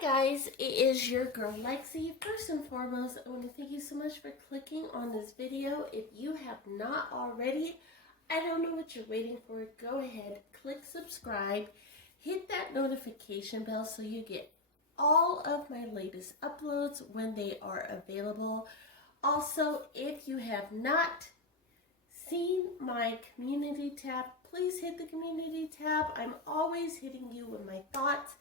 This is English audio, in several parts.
Guys, it is your girl Lexi. First and foremost, I want to thank you so much for clicking on this video. If you have not already, I don't know what you're waiting for. Go ahead, click subscribe, hit that notification bell so you get all of my latest uploads when they are available. Also, if you have not seen my community tab, please hit the community tab. I'm always hitting you with my thoughts,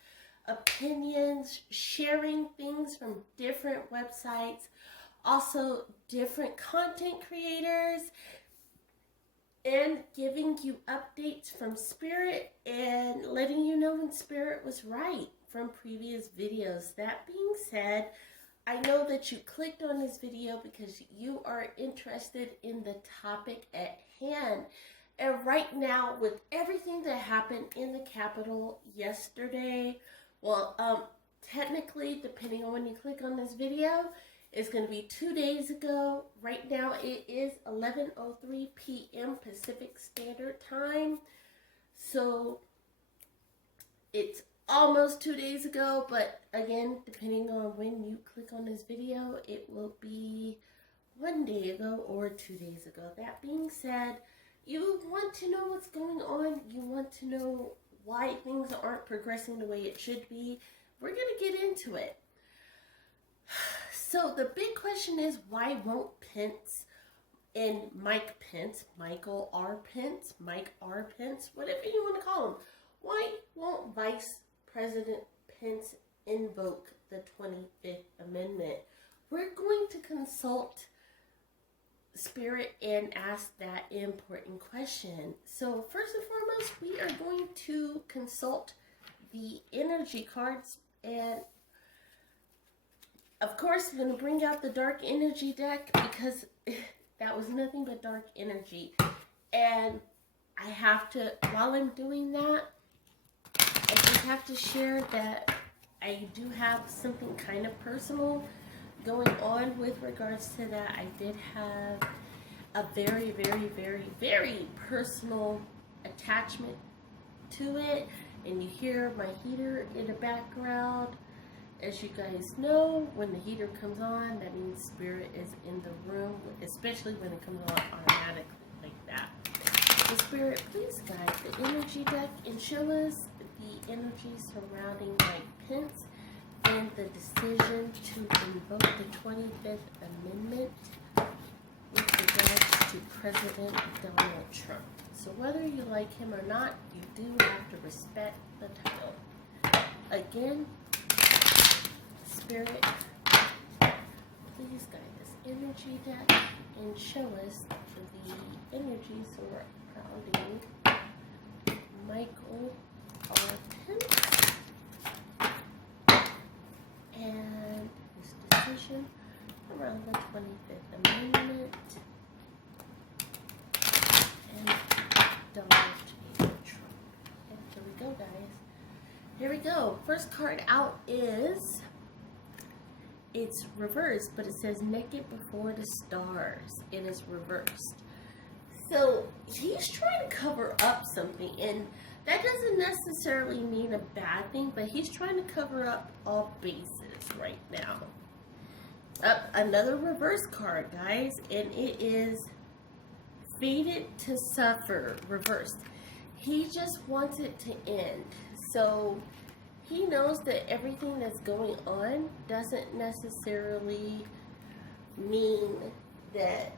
opinions, sharing things from different websites, also different content creators, and giving you updates from Spirit and letting you know when Spirit was right from previous videos. That being said, I know that you clicked on this video because you are interested in the topic at hand. And right now, with everything that happened in the Capitol yesterday, well, technically, depending on when you click on this video, it's going to be 2 days ago. Right now, it is 11:03 p.m. Pacific Standard Time. So, it's almost 2 days ago, but again, depending on when you click on this video, it will be 1 day ago or 2 days ago. That being said, you want to know what's going on. You want to know why things aren't progressing the way it should be. We're going to get into it. So the big question is, why won't Pence and Mike Pence, Michael R. Pence, Mike R. Pence, whatever you want to call him, why won't Vice President Pence invoke the 25th Amendment? We're going to consult Spirit and ask that important question. So first and foremost, we are going to consult the energy cards, and of course I'm going to bring out the dark energy deck because that was nothing but dark energy. And I have to, while I'm doing that, I just have to share that I do have something kind of personal going on with regards to that. I did have a very, very, very, very personal attachment to it, and you hear my heater in the background. As you guys know, when the heater comes on, that means Spirit is in the room, especially when it comes on automatically like that. So Spirit, please guide the energy deck and show us the energy surrounding Mike Pence and the decision to invoke the 25th Amendment with regards to President Donald Trump. So whether you like him or not, you do have to respect the title. Again, Spirit, please guide this energy deck and show us the energy surrounding Michael R. Pence and his decision around the 25th Amendment and Donald J. Trump. And here we go, guys. Here we go. First card out is, it's reversed, but it says naked before the stars. It is reversed. So he's trying to cover up something, and that doesn't necessarily mean a bad thing, but he's trying to cover up all bases right now. Another reverse card, guys, and it is fated to suffer, reversed. He just wants it to end. So he knows that everything that's going on doesn't necessarily mean that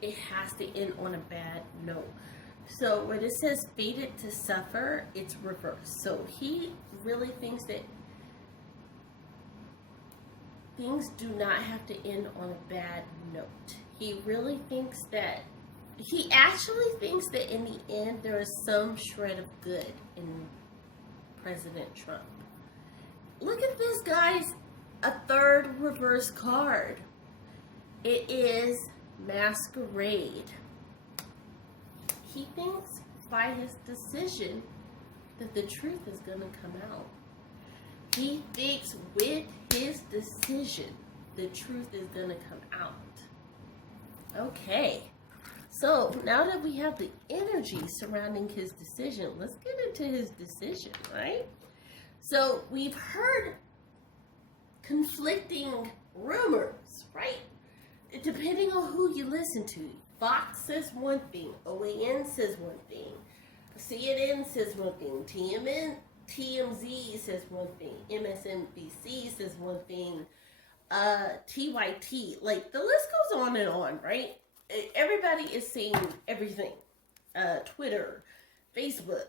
it has to end on a bad note. So when it says fated to suffer, it's reversed. So he really thinks that things do not have to end on a bad note. He really thinks that, he actually thinks that in the end there is some shred of good in President Trump. Look at this, guys. A third reverse card. It is Masquerade. He thinks by his decision that the truth is going to come out. He thinks with his decision the truth is going to come out. Okay. So now that we have the energy surrounding his decision, let's get into his decision, right? So we've heard conflicting rumors, right? Depending on who you listen to. Fox says one thing, OAN says one thing, CNN says one thing, TMZ says one thing, MSNBC says one thing, TYT, like the list goes on and on, right? Everybody is saying everything. Twitter, Facebook.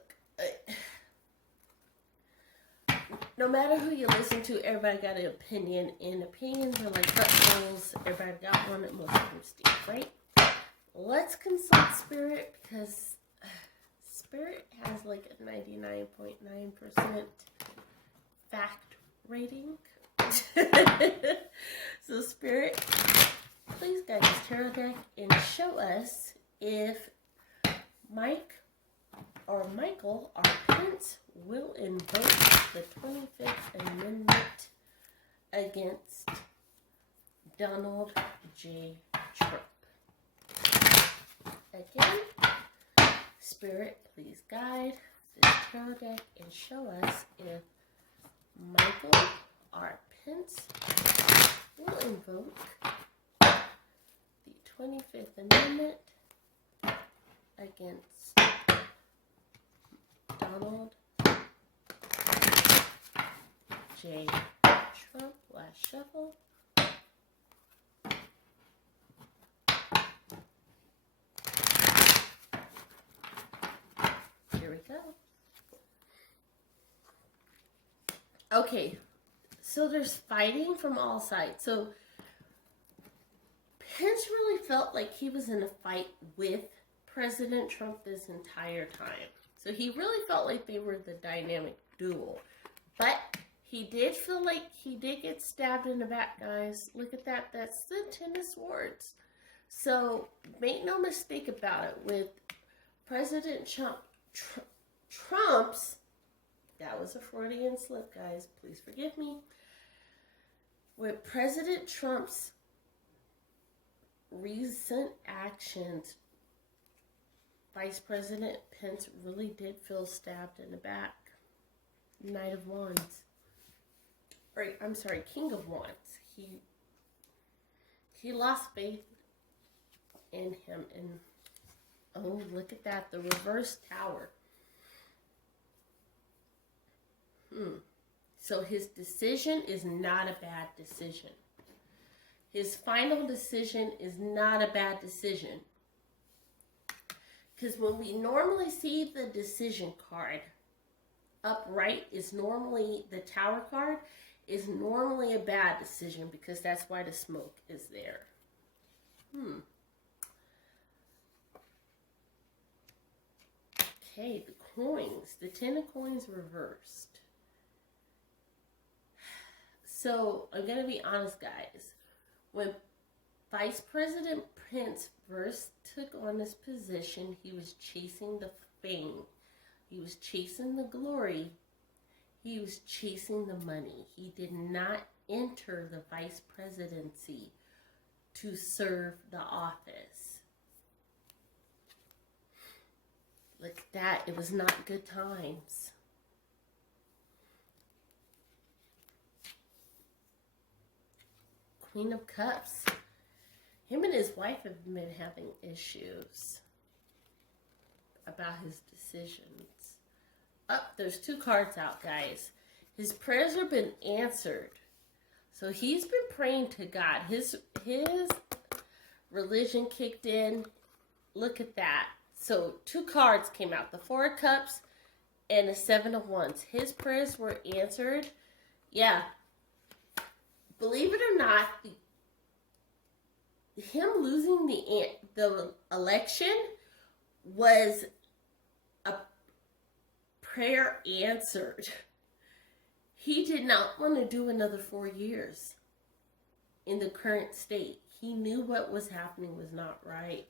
No matter who you listen to, everybody got an opinion, and opinions are like buttholes. Everybody got one, and most of them stink, right? Let's consult Spirit, because Spirit has like a 99.9% fact rating. So Spirit, please guide this tarot deck and show us if Mike or Michael or Pence will invoke the 25th Amendment against Donald J. Trump. Again, Spirit, please guide this tarot deck and show us if Michael R. Pence will invoke the 25th Amendment against Donald J. Trump. Last shuffle. Here we go. Okay, so there's fighting from all sides. So Pence really felt like he was in a fight with President Trump this entire time. So he really felt like they were the dynamic duo. But he did feel like he did get stabbed in the back, guys. Look at that. That's the Ten of Swords. So make no mistake about it. With President Trump's, that was a Freudian slip, guys. Please forgive me. With President Trump's recent actions, Vice President Pence really did feel stabbed in the back. Knight of Wands. Or, I'm sorry, King of Wands. He lost faith in him. And, oh, look at that. The reverse tower. So his decision is not a bad decision. His final decision is not a bad decision. Because when we normally see the decision card, upright is normally, the tower card is normally a bad decision, because that's why the smoke is there. Okay, the coins. The 10 of coins reversed. So, I'm going to be honest, guys. When Vice President Pence first took on this position, he was chasing the fame. He was chasing the glory. He was chasing the money. He did not enter the vice presidency to serve the office. Look at that. It was not good times. Queen of Cups. Him and his wife have been having issues about his decisions. Oh, there's 2 cards out, guys. His prayers have been answered. So he's been praying to God. His religion kicked in. Look at that. So 2 cards came out. The 4 of Cups and the 7 of Wands. His prayers were answered. Yeah. Believe it or not, him losing the election was a prayer answered. He did not want to do another 4 years in the current state. He knew what was happening was not right.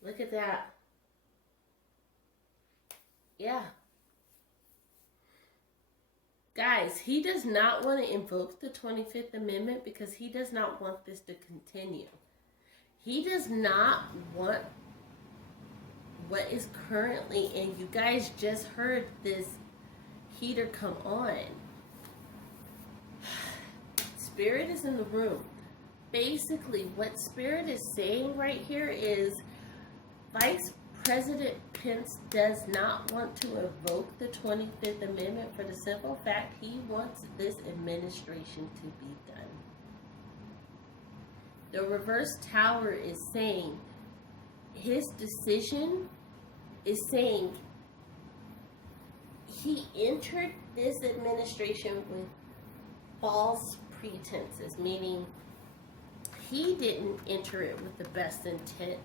Look at that. Yeah. Guys, he does not want to invoke the 25th Amendment because he does not want this to continue. He does not want what is currently, and you guys just heard this heater come on. Spirit is in the room. Basically, what Spirit is saying right here is Vice President Pence does not want to invoke the 25th Amendment for the simple fact he wants this administration to be done. The reverse tower is saying his decision is saying he entered this administration with false pretenses, meaning he didn't enter it with the best intent.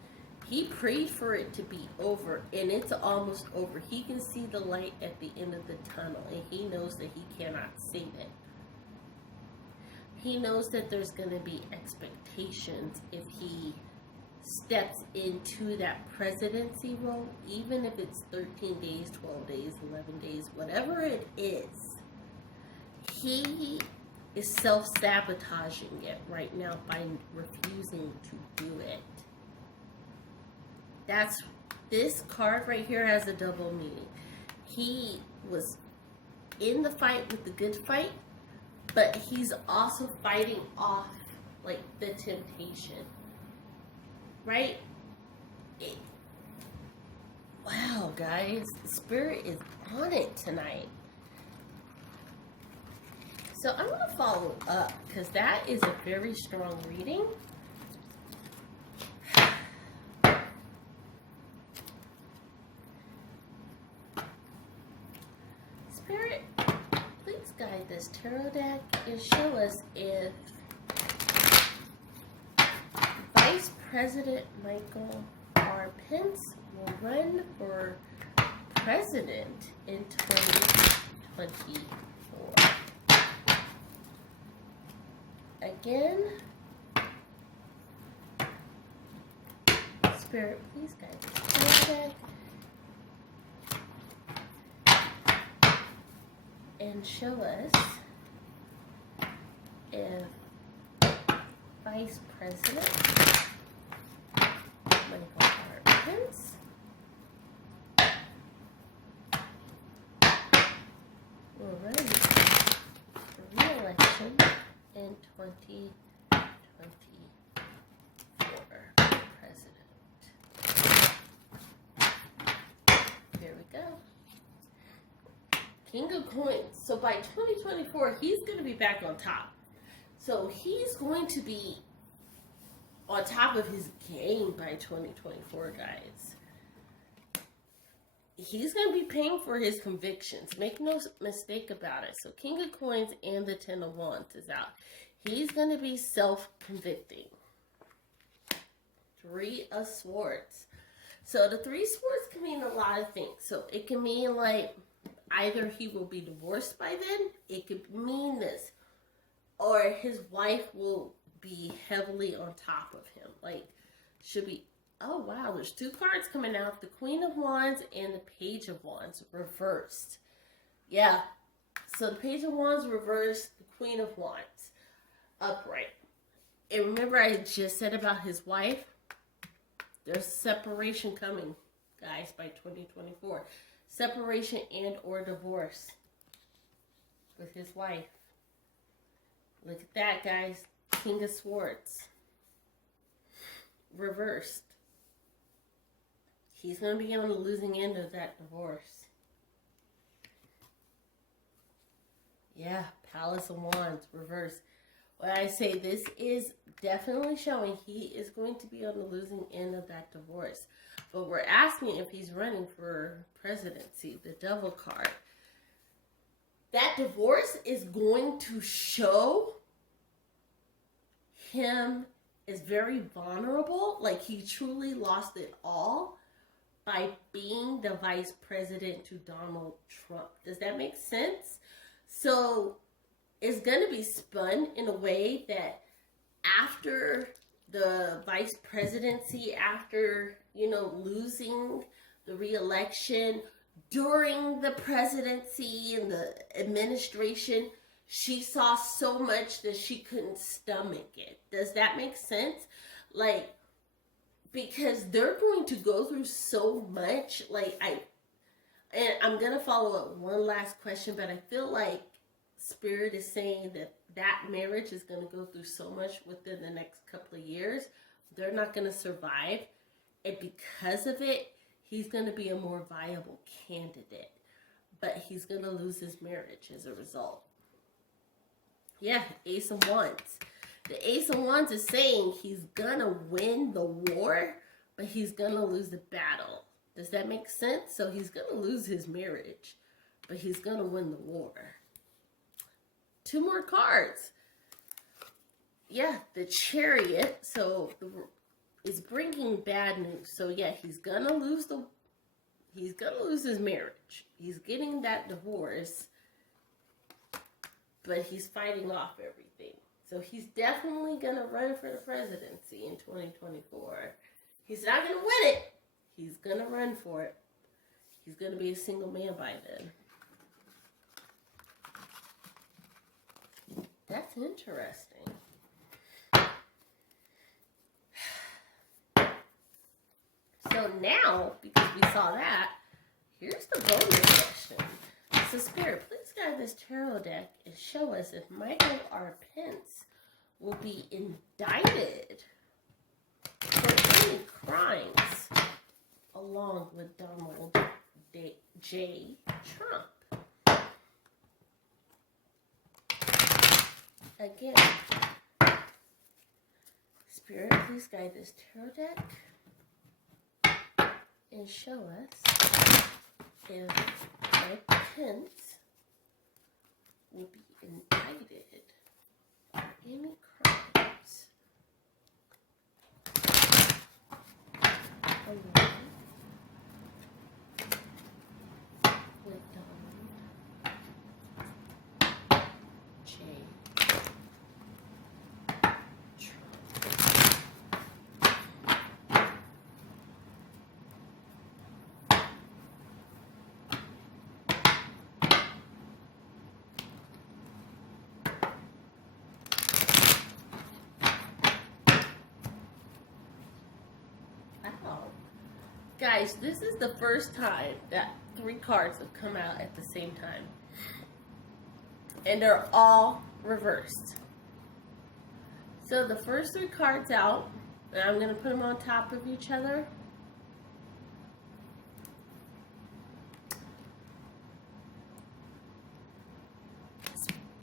He prayed for it to be over, and it's almost over. He can see the light at the end of the tunnel, and he knows that he cannot save it. He knows that there's going to be expectations if he steps into that presidency role, even if it's 13 days, 12 days, 11 days, whatever it is. He is self-sabotaging it right now by refusing to do it. This card right here has a double meaning. He was in the fight with the good fight, but he's also fighting off like the temptation, right? Wow, guys, Spirit is on it tonight. So I'm going to follow up because that is a very strong reading. Spirit, please guide this tarot deck and show us if Vice President Michael R. Pence will run for president in 2024. Again, Spirit, please guide this tarot deck and show us if Vice President Michael R. Pence will run for re-election in 2024 president. Here we go. King of Coins. So by 2024, he's going to be back on top. So he's going to be on top of his game by 2024, guys. He's going to be paying for his convictions. Make no mistake about it. So King of Coins and the Ten of Wands is out. He's going to be self-convicting. Three of Swords. So the Three Swords can mean a lot of things. So it can mean like either he will be divorced by then. It could mean this. Or his wife will be heavily on top of him. Like, should be... Oh, wow, there's two cards coming out. The Queen of Wands and the Page of Wands reversed. Yeah. So the Page of Wands reversed, the Queen of Wands upright. And remember I just said about his wife? There's separation coming, guys, by 2024. Separation and or divorce with his wife. Look at that, guys. King of Swords. Reversed. He's going to be on the losing end of that divorce. Yeah, Palace of Wands, reverse. When I say this is definitely showing he is going to be on the losing end of that divorce. But we're asking if he's running for presidency, the Devil card. That divorce is going to show him is very vulnerable, like he truly lost it all by being the vice president to Donald Trump. Does that make sense? So it's going to be spun in a way that after the vice presidency, after, you know, losing the re-election, during the presidency and the administration, she saw so much that she couldn't stomach it. Does that make sense? Like, because they're going to go through so much. And I'm going to follow up one last question, but I feel like Spirit is saying that marriage is going to go through so much within the next couple of years. They're not going to survive. And because of it, he's going to be a more viable candidate. But he's going to lose his marriage as a result. Yeah, Ace of Wands. The Ace of Wands is saying he's going to win the war, but he's going to lose the battle. Does that make sense? So he's going to lose his marriage, but he's going to win the war. 2 more cards. Yeah, the Chariot. So it's bringing bad news. So yeah, he's going to lose his marriage. He's getting that divorce, but he's fighting off everything. So he's definitely going to run for the presidency in 2024. He's not going to win it. He's going to run for it. He's going to be a single man by then. That's interesting. So now, because we saw that, here's the bonus question. So Spirit, please guide this tarot deck and show us if Michael R. Pence will be indicted for any crimes along with Donald J. Trump. Again, Spirit, please guide this tarot deck and show us if Mike Pence will be indicted for any crimes along with Donald J. Guys, this is the first time that 3 cards have come out at the same time. And they're all reversed. So the first 3 cards out, and I'm going to put them on top of each other.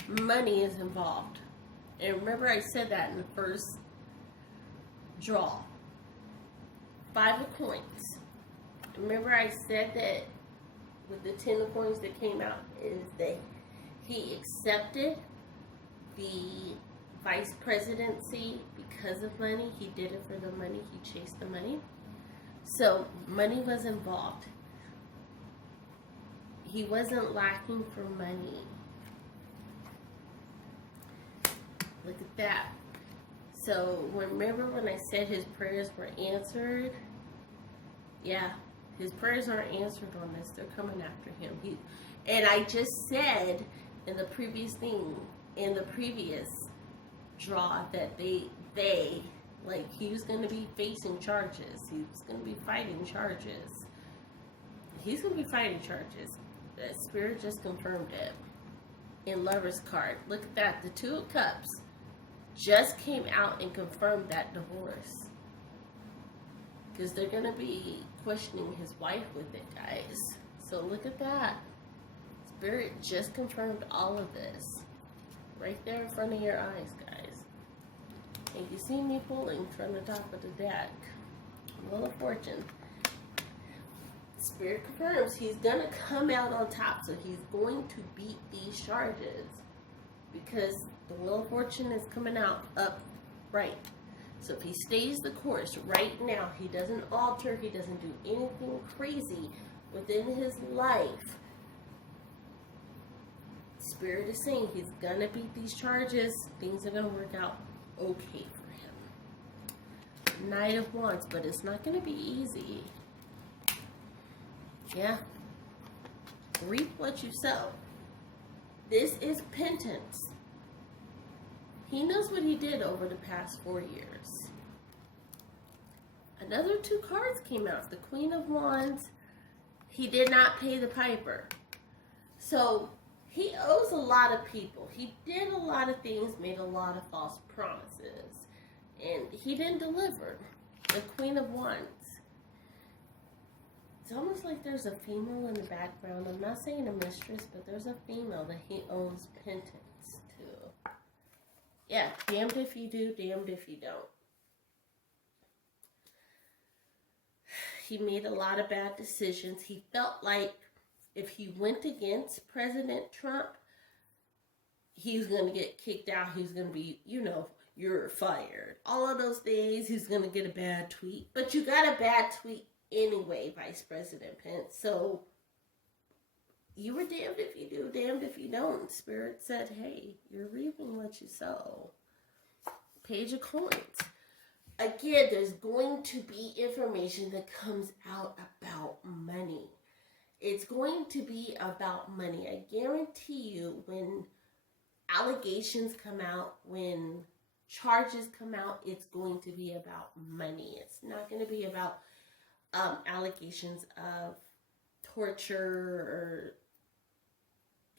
Money is involved. And remember I said that in the first draw. 5 of coins. Remember I said that with the 10 of coins that came out is that he accepted the vice presidency because of money. He did it for the money. He chased the money. So money was involved. He wasn't lacking for money. Look at that. So remember when I said his prayers were answered? Yeah, his prayers aren't answered on this. They're coming after him. And I just said in the previous thing, in the previous draw, that they like he was going to be facing charges. He was going to be fighting charges. He's going to be fighting charges. That Spirit just confirmed it. In Lover's card. Look at that. The 2 of Cups just came out and confirmed that divorce. Because they're going to be questioning his wife with it, guys. So look at that. Spirit just confirmed all of this. Right there in front of your eyes, guys. And you see me pulling from the top of the deck. Wheel of Fortune. Spirit confirms he's going to come out on top. So he's going to beat these charges. Because the Wheel of Fortune is coming out upright. So if he stays the course right now, he doesn't alter, he doesn't do anything crazy within his life. Spirit is saying he's going to beat these charges. Things are going to work out okay for him. Knight of Wands, but it's not going to be easy. Yeah. Reap what you sow. This is penance. He knows what he did over the past 4 years. another 2 cards came out. The Queen of Wands, he did not pay the piper. So he owes a lot of people. He did a lot of things, made a lot of false promises, and he didn't deliver. The Queen of Wands. It's almost like there's a female in the background. I'm not saying a mistress, but there's a female that he owes penance to. Yeah, damned if you do, damned if you don't. He made a lot of bad decisions. He felt like if he went against President Trump, he was going to get kicked out. He was going to be, you're fired. All of those things. He's going to get a bad tweet. But you got a bad tweet anyway, Vice President Pence. So you were damned if you do, damned if you don't. Spirit said, hey, you're reaping what you sow. Page of Coins. Again, there's going to be information that comes out about money. It's going to be about money. I guarantee you, when allegations come out, when charges come out, it's going to be about money. It's not going to be about allegations of torture or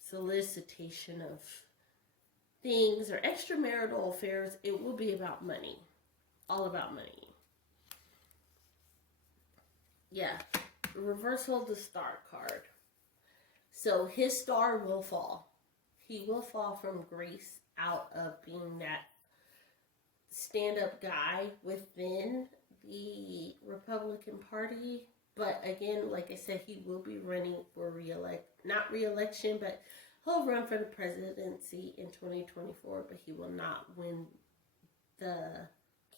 solicitation of things or extramarital affairs. It will be about money. All about money. Yeah. Reversal of the star card. So his star will fall. He will fall from grace out of being that stand-up guy within the Republican Party. But again, like I said, he will be running for not re-election, but he'll run for the presidency in 2024, but he will not win the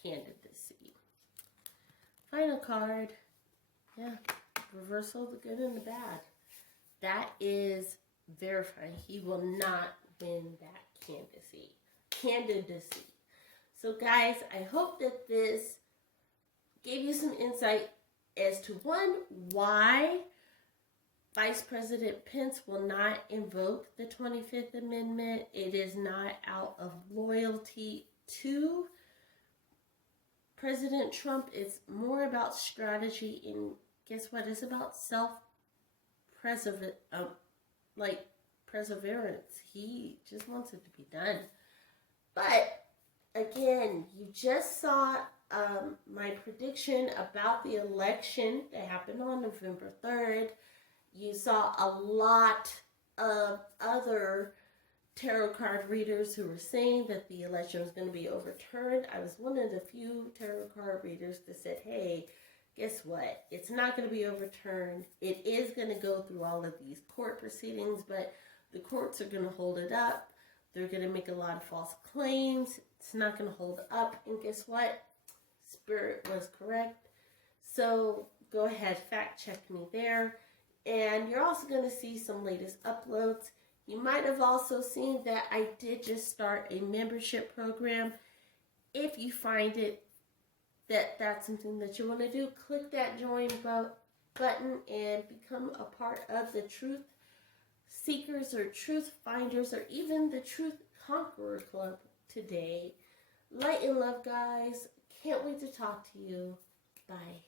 candidacy. Final card. Yeah. Reversal of the good and the bad. That is verifying he will not win that candidacy. So guys, I hope that this gave you some insight as to why Vice President Pence will not invoke the 25th Amendment. It is not out of loyalty to President Trump. It's more about strategy, and guess what? It's about perseverance. He just wants it to be done. But again, you just saw my prediction about the election that happened on November 3rd. You saw a lot of other tarot card readers who were saying that the election was going to be overturned. I was one of the few tarot card readers that said, hey, guess what? It's not going to be overturned. It is going to go through all of these court proceedings, but the courts are going to hold it up. They're going to make a lot of false claims. It's not going to hold up. And guess what? Spirit was correct. So go ahead, fact check me there. And you're also going to see some latest uploads. You might have also seen that I did just start a membership program. If you find it that's something that you want to do, click that join button and become a part of the Truth Seekers or Truth Finders or even the Truth Conqueror Club today. Light and love, guys. Can't wait to talk to you. Bye.